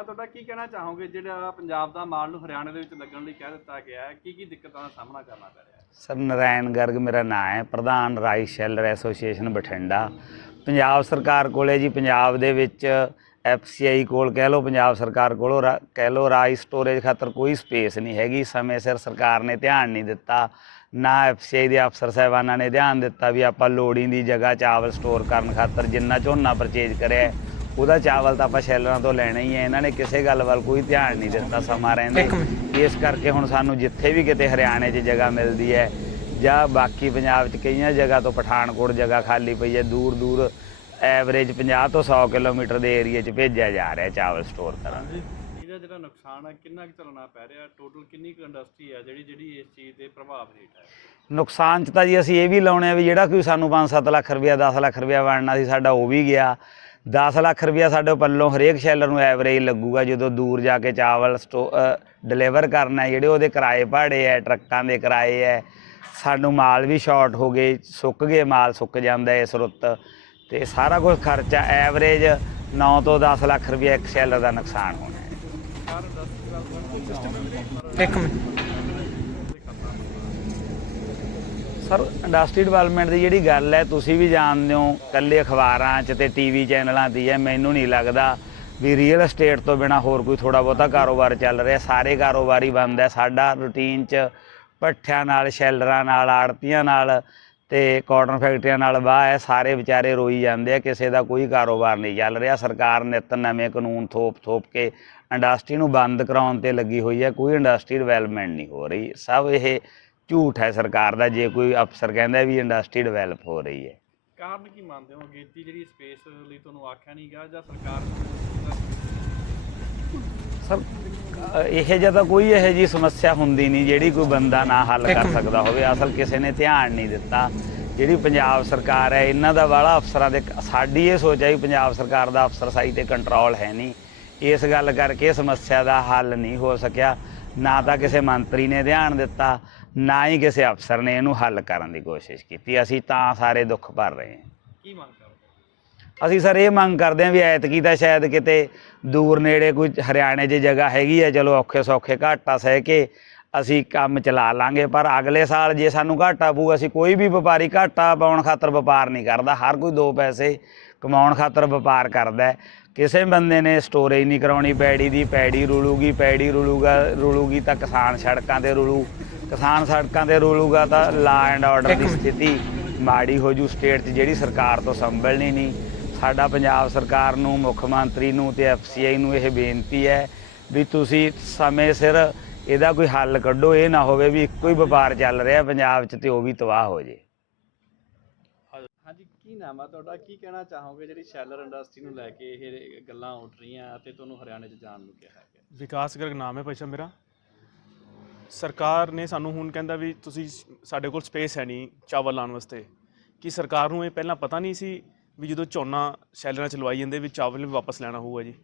ਹੈ ਤੁਹਾਡਾ ਕੀ ਕਹਿਣਾ ਚਾਹੋਗੇ? ਜਿਹੜਾ ਪੰਜਾਬ ਦਾ ਮਾਲ ਨੂੰ ਹਰਿਆਣੇ ਦੇ ਵਿੱਚ ਲੱਗਣ ਲਈ ਕਹਿ ਦਿੱਤਾ ਗਿਆ ਹੈ ਕੀ ਕੀ ਦਿੱਕਤਾਂ ਦਾ ਸਾਹਮਣਾ ਕਰਨਾ ਪੈ ਰਿਹਾ ਹੈ? ਸਰ ਨਰਾਇਣ ਗਰਗ ਮੇਰਾ ਨਾਮ ਹੈ ਪ੍ਰਧਾਨ rice sheller association Bathinda. Punjab ਸਰਕਾਰ ਕੋਲੇ ਜੀ ਪੰਜਾਬ ਦੇ ਵਿੱਚ ਐਫਸੀਆਈ ਕੋਲ ਕਹਿ ਲਓ ਪੰਜਾਬ ਸਰਕਾਰ ਕੋਲੋਂ ਰਾ- ਕਹਿ ਲਓ ਰਾਈਸ ਸਟੋਰੇਜ ਖਾਤਰ ਕੋਈ ਸਪੇਸ ਨਹੀਂ ਹੈਗੀ। ਸਮੇਂ ਸਿਰ ਸਰਕਾਰ ਨੇ ਧਿਆਨ ਨਹੀਂ ਦਿੱਤਾ ਨਾ ਐਫਸੀਆਈ ਦੇ ਅਫਸਰ ਸਾਹਿਬਾਨਾਂ ਨੇ ਧਿਆਨ ਦਿੱਤਾ ਵੀ ਆਪਾਂ ਲੋੜੀਂਦੀ ਜਗ੍ਹਾ ਚਾਵਲ ਸਟੋਰ ਕਰਨ ਖਾਤਰ ਜਿੰਨਾ ਝੋਨਾ ਪਰਚੇਜ ਕਰਿਆ ਹੈ, ਉਹਦਾ ਚਾਵਲ ਤਾਂ ਆਪਾਂ ਸ਼ੈਲਰਾਂ ਤੋਂ ਲੈਣਾ ਹੀ ਹੈ ਇਹਨਾਂ ਨੇ ਕਿਸੇ ਗੱਲ ਵੱਲ ਕੋਈ ਧਿਆਨ ਨਹੀਂ ਦਿੱਤਾ ਸਮਾਂ ਰਹਿੰਦੇ। ਇਸ ਕਰਕੇ ਹੁਣ ਸਾਨੂੰ ਜਿੱਥੇ ਵੀ ਕਿਤੇ ਹਰਿਆਣੇ 'ਚ ਜਗ੍ਹਾ ਮਿਲਦੀ ਹੈ ਜਾਂ ਬਾਕੀ ਪੰਜਾਬ 'ਚ ਕਈਆਂ ਜਗ੍ਹਾ ਤੋਂ ਪਠਾਨਕੋਟ ਜਗ੍ਹਾ ਖਾਲੀ ਪਈ ਹੈ ਦੂਰ ਦੂਰ ਐਵਰੇਜ 50 ਤੋਂ 100 ਕਿਲੋਮੀਟਰ ਦੇ ਏਰੀਆ 'ਚ ਭੇਜਿਆ ਜਾ ਰਿਹਾ ਚਾਵਲ ਸਟੋਰ ਕਰਨ ਇਹਦਾ ਜਿਹੜਾ ਨੁਕਸਾਨ ਹੈ ਕਿੰਨਾ ਕੁ ਝੱਲਣਾ ਪੈ ਰਿਹਾ? ਟੋਟਲ ਕਿੰਨੀ ਕੁ ਇੰਡਸਟਰੀ ਹੈ ਜਿਹੜੀ ਜਿਹੜੀ ਇਸ ਚੀਜ਼ ਤੇ ਪ੍ਰਭਾਵ ਹੇਠ ਹੈ? ਨੁਕਸਾਨ 'ਚ ਤਾਂ ਜੀ ਅਸੀਂ ਇਹ ਵੀ ਲਾਉਣੇ ਆ ਵੀ ਜਿਹੜਾ ਕੋਈ ਸਾਨੂੰ 5-7 ਲੱਖ ਰੁਪਇਆ 10 ਲੱਖ ਰੁਪਇਆ ਬਣਨਾ ਸੀ ਸਾਡਾ ਉਹ ਵੀ ਗਿਆ। 10 ਲੱਖ ਰੁਪਇਆ ਸਾਡੇ ਪੱਲੋਂ ਹਰੇਕ ਸ਼ੈਲਰ ਨੂੰ ਐਵਰੇਜ ਲੱਗੂਗਾ ਜਦੋਂ ਦੂਰ ਜਾ ਕੇ ਚਾਵਲ ਸਟੋ ਡਿਲੀਵਰ ਕਰਨਾ ਹੈ, ਜਿਹੜੇ ਉਹਦੇ ਕਿਰਾਏ ਭਾੜੇ ਹੈ ਟਰੱਕਾਂ ਦੇ ਕਿਰਾਏ ਹੈ ਸਾਨੂੰ ਮਾਲ ਵੀ ਸ਼ਾਰਟ ਹੋ ਗਏ ਸੁੱਕ ਗਏ ਮਾਲ ਸੁੱਕ ਜਾਂਦਾ ਇਸ ਰੁੱਤ ਤੇ ਸਾਰਾ ਕੁਝ ਖਰਚਾ ਐਵਰੇਜ 9 ਤੋਂ 10 ਲੱਖ ਰੁਪਇਆ ਇੱਕ ਸ਼ੈਲਰ ਦਾ ਨੁਕਸਾਨ ਹੋਣਾ ਹੈ। ਇੱਕ ਮਿੰਟ। ਸਰ ਇੰਡਸਟਰੀ ਡਿਵੈਲਪਮੈਂਟ ਦੀ ਜਿਹੜੀ ਗੱਲ ਹੈ, ਤੁਸੀਂ ਵੀ ਜਾਣਦੇ ਹੋ ਕੱਲੇ ਅਖਬਾਰਾਂ 'ਚ ਤੇ ਟੀਵੀ ਚੈਨਲਾਂ ਦੀ ਹੈ, ਮੈਨੂੰ ਨਹੀਂ ਲੱਗਦਾ ਵੀ ਰੀਅਲ ਏਸਟੇਟ ਤੋਂ ਬਿਨਾ ਹੋਰ ਕੋਈ ਥੋੜਾ ਬਹੁਤਾ ਕਾਰੋਬਾਰ ਚੱਲ ਰਿਹਾ। ਸਾਰੇ ਕਾਰੋਬਾਰ ਹੀ ਬੰਦ ਹੈ, ਸਾਡਾ ਰੂਟੀਨ 'ਚ ਭੱਠਿਆਂ ਨਾਲ, ਸ਼ੈਲਰਾਂ ਨਾਲ, ਆੜਤੀਆਂ ਨਾਲ ਤੇ ਕਾਟਨ ਫੈਕਟਰੀਆਂ ਨਾਲ ਵਾਹ ਹੈ, ਸਾਰੇ ਵਿਚਾਰੇ ਰੋਈ ਜਾਂਦੇ ਆ, ਕਿਸੇ ਦਾ ਕੋਈ ਕਾਰੋਬਾਰ ਨਹੀਂ ਚੱਲ ਰਿਹਾ। ਸਰਕਾਰ ਨਿਤ ਨਵੇਂ ਕਾਨੂੰਨ ਥੋਪ ਥੋਪ ਕੇ ਇੰਡਸਟਰੀ ਨੂੰ ਬੰਦ ਕਰਾਉਣ ਤੇ ਲੱਗੀ ਹੋਈ ਹੈ, ਕੋਈ ਇੰਡਸਟਰੀ ਡਿਵੈਲਪਮੈਂਟ ਨਹੀਂ ਹੋ ਰਹੀ। ਸਭ ਇਹ ਝੂਠ ਹੈ ਸਰਕਾਰ ਦਾ ਜੇ ਕੋਈ ਅਫਸਰ ਕਹਿੰਦਾ ਵੀ ਇੰਡਸਟਰੀ ਡਿਵੈਲਪ ਹੋ ਰਹੀ ਹੈ। ਕਾਰਨ ਕੀ ਮੰਨਦੇ ਹੋ? ਅਗੇਤੀ ਜਿਹੜੀ ਸਪੇਸ ਲਈ ਤੁਹਾਨੂੰ ਆਖਿਆ ਨਹੀਂ ਗਿਆ ਜਾਂ ਸਰਕਾਰ ਸਰ ਇਹ ਜਿਹਾ ਤਾਂ ਕੋਈ ਇਹੋ ਜੀ ਸਮੱਸਿਆ ਹੁੰਦੀ ਨਹੀਂ ਜਿਹੜੀ ਕੋਈ ਬੰਦਾ ਨਾ ਹੱਲ ਕਰ। ਸਕਦਾ ਹੋਵੇ। ਅਸਲ ਕਿਸੇ ਨੇ ਧਿਆਨ ਨਹੀਂ ਦਿੱਤਾ। ਜਿਹੜੀ ਪੰਜਾਬ ਸਰਕਾਰ ਹੈ ਇਹਨਾਂ ਦਾ ਵਾਲਾ ਅਫਸਰਾਂ ਦੇ ਸਾਡੀ ਇਹ ਸੋਚ ਹੈ ਵੀ ਪੰਜਾਬ ਸਰਕਾਰ ਦਾ ਅਫਸਰਸ਼ਾਹੀ ਤੇ ਕੰਟਰੋਲ ਹੈ ਨਹੀਂ। ਇਸ ਗੱਲ ਕਰਕੇ ਸਮੱਸਿਆ ਦਾ ਹੱਲ ਨਹੀਂ ਹੋ ਸਕਿਆ। ਨਾ ਤਾਂ ਕਿਸੇ ਮੰਤਰੀ ਨੇ ਧਿਆਨ ਦਿੱਤਾ ਨਾ ਹੀ ਕਿਸੇ ਅਫਸਰ ਨੇ ਇਹਨੂੰ ਹੱਲ ਕਰਨ ਦੀ ਕੋਸ਼ਿਸ਼ ਕੀਤੀ ਅਸੀਂ ਤਾਂ ਸਾਰੇ ਦੁੱਖ ਭਰ ਰਹੇ ਹਾਂ ਕੀ ਮੰਗ ਕਰਦੇ? ਅਸੀਂ ਸਰ ਇਹ ਮੰਗ ਕਰਦੇ ਹਾਂ ਵੀ ਐਤਕੀ ਤਾਂ ਸ਼ਾਇਦ ਕਿਤੇ ਦੂਰ ਨੇੜੇ ਕੋਈ ਹਰਿਆਣੇ 'ਚ ਜਗ੍ਹਾ ਹੈਗੀ ਹੈ ਚਲੋ ਔਖੇ ਸੌਖੇ ਘਾਟਾ ਸਹਿ ਕੇ ਅਸੀਂ ਕੰਮ ਚਲਾ ਲਾਂਗੇ ਪਰ ਅਗਲੇ ਸਾਲ ਜੇ ਸਾਨੂੰ ਘਾਟਾ ਪਊ ਅਸੀਂ ਕੋਈ ਵੀ ਵਪਾਰੀ ਘਾਟਾ ਪਾਉਣ ਖਾਤਰ ਵਪਾਰ ਨਹੀਂ ਕਰਦਾ ਹਰ ਕੋਈ ਦੋ ਪੈਸੇ ਕਮਾਉਣ ਖਾਤਰ ਵਪਾਰ ਕਰਦਾ। ਕਿਸੇ ਬੰਦੇ ਨੇ ਸਟੋਰੇਜ ਨਹੀਂ ਕਰਾਉਣੀ ਪੈੜੀ ਦੀ ਪੈੜੀ ਰੁਲੂਗੀ ਪੈੜੀ ਰੁਲੂਗਾ ਰੁਲੂਗੀ ਤਾਂ ਕਿਸਾਨ ਸੜਕਾਂ ਤੇ ਰੁਲੂ। ਕਿਸਾਨ ਸੜਕਾਂ ਤੇ ਰੁਲੂਗਾ ਤਾਂ ਲਾ ਐਂਡ ਆਰਡਰ ਦੀ ਸਥਿਤੀ ਮਾੜੀ ਹੋ ਜੂ ਸਟੇਟ 'ਚ ਜਿਹੜੀ ਸਰਕਾਰ ਤੋਂ ਸੰਭਲਣੀ ਨਹੀਂ। ਸਾਡਾ ਪੰਜਾਬ ਸਰਕਾਰ ਨੂੰ ਮੁੱਖ ਮੰਤਰੀ ਨੂੰ ਤੇ ਐਫਸੀਆਈ ਨੂੰ ਇਹ ਬੇਨਤੀ ਹੈ ਵੀ ਤੁਸੀਂ ਸਮੇਂ ਸਿਰ ਇਹਦਾ ਕੋਈ ਹੱਲ ਕੱਢੋ। ਇਹ ਨਾ ਹੋਵੇ ਵੀ ਇੱਕੋ ਹੀ ਵਪਾਰ ਚੱਲ ਰਿਹਾ ਪੰਜਾਬ 'ਚ ਤੇ ਉਹ ਵੀ ਤਬਾਹ ਹੋ ਜੇ। ਕੀ ਨਾਮ ਆ ਤੁਹਾਡਾ? ਕੀ ਕਹਿਣਾ ਚਾਹੋਗੇ ਜਿਹੜੀ ਸ਼ੈਲਰ ਇੰਡਸਟਰੀ ਨੂੰ ਲੈ ਕੇ ਇਹ ਗੱਲਾਂ ਉੱਠ ਰਹੀਆਂ ਅਤੇ ਤੁਹਾਨੂੰ ਹਰਿਆਣੇ 'ਚ ਜਾਣ ਨੂੰ ਕਿਹਾ ਗਿਆ? ਵਿਕਾਸ ਗਰਗ ਨਾਮ ਹੈ ਭਾਈ ਮੇਰਾ। ਸਰਕਾਰ ਨੇ ਸਾਨੂੰ ਹੁਣ ਕਹਿੰਦਾ ਵੀ ਤੁਸੀਂ ਸਾਡੇ ਕੋਲ ਸਪੇਸ ਹੈ ਨਹੀਂ ਚਾਵਲ ਲਾਉਣ ਵਾਸਤੇ। ਕੀ ਸਰਕਾਰ ਨੂੰ ਇਹ ਪਹਿਲਾਂ ਪਤਾ ਨਹੀਂ ਸੀ ਵੀ ਜਦੋਂ ਝੋਨਾ ਸ਼ੈਲਰਾਂ ਚ ਲਵਾਈ ਜਾਂਦੇ ਵੀ ਚਾਵਲ ਵੀ ਵਾਪਸ ਲੈਣਾ ਹੋਊਗਾ ਜੀ?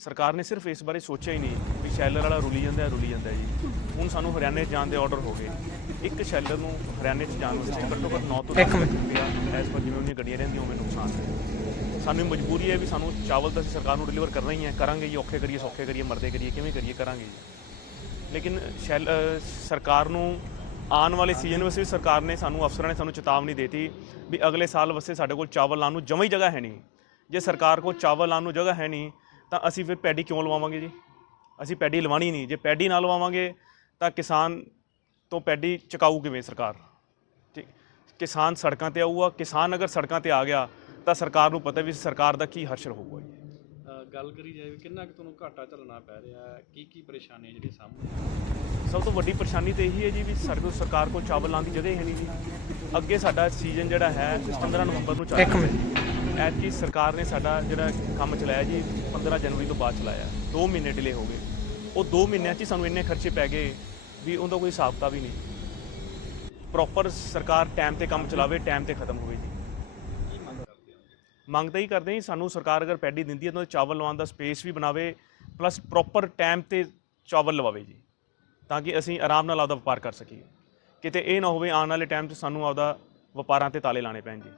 ਸਰਕਾਰ ਨੇ ਸਿਰਫ ਇਸ ਬਾਰੇ ਸੋਚਿਆ ਹੀ ਨਹੀਂ ਵੀ ਸ਼ੈਲਰ ਵਾਲਾ ਰੁਲੀ ਜਾਂਦਾ ਹੈ ਰੁਲੀ ਜਾਂਦਾ ਹੈ ਜੀ। ਹੁਣ ਸਾਨੂੰ ਹਰਿਆਣੇ 'ਚ ਜਾਣ ਦੇ ਆਰਡਰ ਹੋ ਗਏ। ਇੱਕ ਸ਼ੈਲਰ ਨੂੰ ਹਰਿਆਣੇ 'ਚ ਜਾਣ ਵਾਸਤੇ ਘੱਟੋ ਘੱਟ 9 ਤੋਂ 10 ਇੱਕ ਮਿੰਟ। ਰੁਪਇਆ ਐਸ ਪਰ ਜਿਵੇਂ ਉਹਨੀਆਂ ਗੱਡੀਆਂ ਰਹਿੰਦੀਆਂ ਉਵੇਂ ਨੁਕਸਾਨ ਹੈ ਸਾਨੂੰ ਮਜਬੂਰੀ ਹੈ ਵੀ ਸਾਨੂੰ ਚਾਵਲ ਤਾਂ ਅਸੀਂ ਸਰਕਾਰ ਨੂੰ ਡਿਲੀਵਰ ਕਰਨਾ ਹੀ ਹੈ। ਕਰਾਂਗੇ ਜੀ ਔਖੇ ਕਰੀਏ ਸੌਖੇ ਕਰੀਏ ਮਰਦੇ ਕਰੀਏ ਕਿਵੇਂ ਕਰੀਏ ਕਰਾਂਗੇ ਜੀ। ਲੇਕਿਨ ਸ਼ੈਲ ਸਰਕਾਰ ਨੂੰ ਆਉਣ ਵਾਲੇ ਸੀਜ਼ਨ ਵਿੱਚ ਵੀ ਸਰਕਾਰ ਨੇ ਸਾਨੂੰ ਅਫਸਰਾਂ ਨੇ ਸਾਨੂੰ ਚੇਤਾਵਨੀ ਦਿੱਤੀ ਵੀ ਅਗਲੇ ਸਾਲ ਵਾਸਤੇ ਸਾਡੇ ਕੋਲ ਚਾਵਲ ਲਾਉਣ ਨੂੰ ਜਮਾਂ ਹੀ ਜਗ੍ਹਾ ਹੈ ਨਹੀਂ। ਜੇ ਸਰਕਾਰ ਕੋਲ ਚਾਵਲ ਲਾਉਣ ਨੂੰ ਜਗ੍ਹਾ ਹੈ ਨਹੀਂ ਤਾਂ ਅਸੀਂ ਫਿਰ ਪੈਡੀ ਕਿਉਂ ਲਵਾਵਾਂਗੇ ਜੀ? ਅਸੀਂ ਪੈਡੀ ਲਵਾਣੀ ਨਹੀਂ। ਜੇ ਪੈਡੀ ਨਾ ਲਵਾਵਾਂਗੇ ਤਾਂ ਕਿਸਾਨ ਤੋਂ ਪੈਡੀ ਚਕਾਊ ਕਿਵੇਂ ਸਰਕਾਰ? ਠੀਕ। ਕਿਸਾਨ ਸੜਕਾਂ ਤੇ ਆਊਗਾ ਕਿਸਾਨ ਅਗਰ ਸੜਕਾਂ ਤੇ ਆ ਗਿਆ ਤਾਂ ਸਰਕਾਰ ਨੂੰ ਪਤਾ ਵੀ ਸਰਕਾਰ ਦਾ ਕੀ ਹਰਸ਼ਰ ਹੋਊਗਾ ਜੀ। ਗੱਲ ਕਰੀ ਜਾਏ ਵੀ ਕਿੰਨਾ ਕੁ ਤੁਹਾਨੂੰ ਘਾਟਾ ਝੱਲਣਾ ਪੈ ਰਿਹਾ ਹੈ? ਕੀ ਕੀ ਪਰੇਸ਼ਾਨੀਆਂ ਜਿਹੜੀ ਸਾਹਮਣੇ ਸਭ ਤੋਂ ਵੱਡੀ ਪਰੇਸ਼ਾਨੀ ਤਾਂ ਇਹੀ ਹੈ ਜੀ ਵੀ ਸਾਡੇ ਕੋਲ ਸਰਕਾਰ ਕੋਲ ਚਾਵਲ ਲਾਉਣ ਦੀ ਜਗ੍ਹਾ ਹੀ ਨਹੀਂ ਜੀ। ਅੱਗੇ ਸਾਡਾ ਸੀਜ਼ਨ ਜਿਹੜਾ ਹੈ 15 ਨਵੰਬਰ ਨੂੰ ਚੱਲ ਰਿਹਾ ਹੈ। ਐਤਕੀ ਸਰਕਾਰ ਨੇ ਸਾਡਾ ਜਿਹੜਾ ਕੰਮ ਚਲਾਇਆ ਜੀ 15 ਜਨਵਰੀ ਤੋਂ ਬਾਅਦ ਚਲਾਇਆ। 2 ਮਹੀਨੇ ਡਿਲੇ ਹੋ ਗਏ। ਉਹ 2 ਮਹੀਨਿਆਂ 'ਚ ਹੀ ਸਾਨੂੰ ਇੰਨੇ ਖਰਚੇ ਪੈ ਗਏ ਵੀ ਉਹਦਾ ਕੋਈ ਹਿਸਾਬ ਵੀ ਨਹੀਂ। ਪ੍ਰੋਪਰ ਸਰਕਾਰ ਟਾਈਮ ਤੇ ਕੰਮ ਚਲਾਵੇ ਟਾਈਮ ਤੇ ਖਤਮ ਹੋਵੇ ਜੀ। ਕੀ ਮੰਗ ਤਾਂ ਹੀ ਕਰਦੇ ਹਾਂ ਸਾਨੂੰ ਸਰਕਾਰ ਅਗਰ ਪੈਡੀ ਦਿੰਦੀ ਹੈ ਤਾਂ ਉਹਦੇ ਚਾਵਲ ਲਵਾਉਣ ਦਾ ਸਪੇਸ ਵੀ ਬਣਾਵੇ ਪਲੱਸ ਪ੍ਰੋਪਰ ਟਾਈਮ ਤੇ ਚਾਵਲ ਲਵਾਵੇ ਜੀ, ਤਾਂ ਕਿ ਅਸੀਂ ਆਰਾਮ ਨਾਲ ਆਪਦਾ ਵਪਾਰ ਕਰ ਸਕੀਏ। ਕਿਤੇ ਇਹ ਨਾ ਹੋਵੇ, ਆਉਣ ਵਾਲੇ ਟਾਈਮ 'ਚ ਸਾਨੂੰ ਆਪਦਾ ਵਪਾਰਾਂ ਤੇ ਤਾਲੇ ਲਾਣੇ ਪੈਣ ਜੀ।